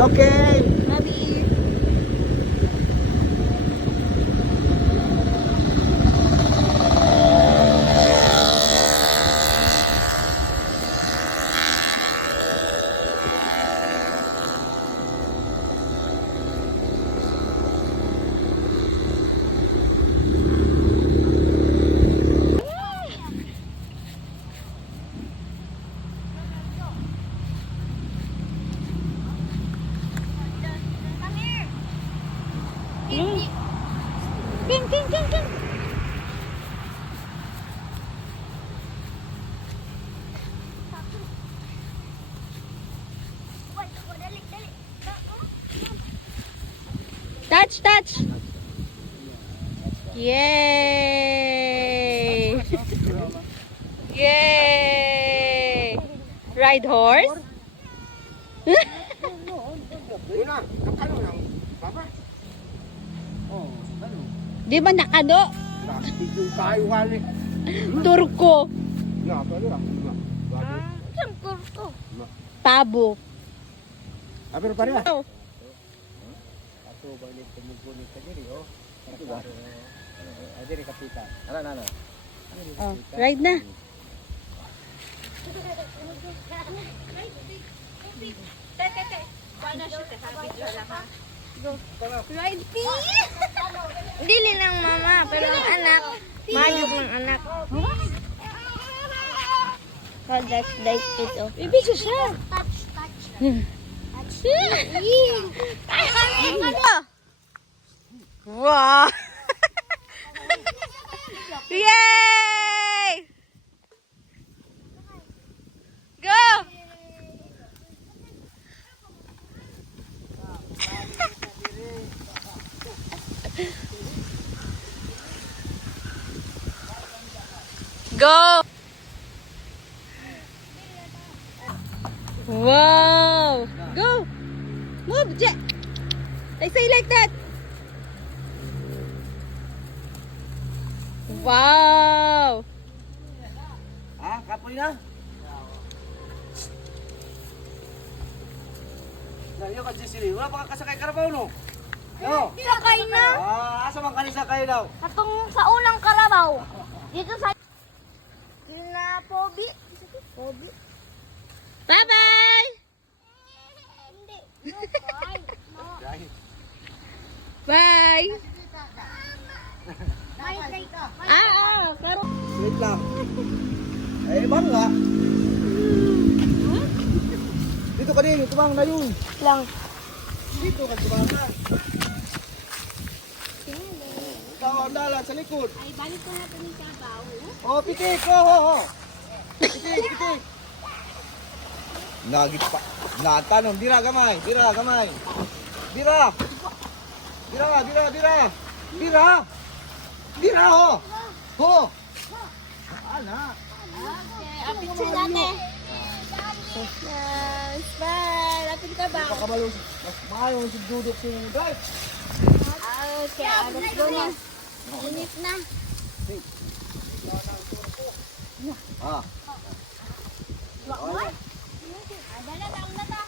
Okay. Bobby. King, king, king, king. Touch, touch. Yay! Yay! Ride horse? Una, ano lang, Papa? Oh, ano? Di ba nakado? Nakapigil tayo wali. Turko. Na, pero lang. Saan turko? Tabo. Ah, pero pare ba? Oh. Ato balik tumugunit ka diri, oh. Ito ba? Diri kapita. Ano. Oh, ride na. Ride P. Dili lang mama, pero ang anak, mayog ng anak. Oh, that's ito. Ibig siya. Wow! Yay! Go! Go! Wow! Go! Move, Jack! I say like that! Wow! Ah, kapoy na? Nandiyo ka Jessy. Wala pa ka kasakay karabaw no? No. Sakay na. Asa man kanisa kayo daw? Katong sa unang karabaw. Dito sa... Na Pobi. Pobi. Bye-bye! Hindi. No, bye. Bye! Bye. Karo. Wait lang. Eh, bang nga? Dito ka din, tumang na yun. Lang. Dito ka tumangan. Ikaw ang dalan sa likod. Ay, balik ko na ito ni Sabaw. Oh, pitik! Oh. Pitik! Nagit pa. Natanong, dira gamay. Dira! Oh! Oh! Ala! Okay, picture natin. Yes, bye! Lapit ka ba? Pakamalong, mas maayong si Dudok si Dart. Okay, let's go na. Init na. Ah. Dala lang na ta.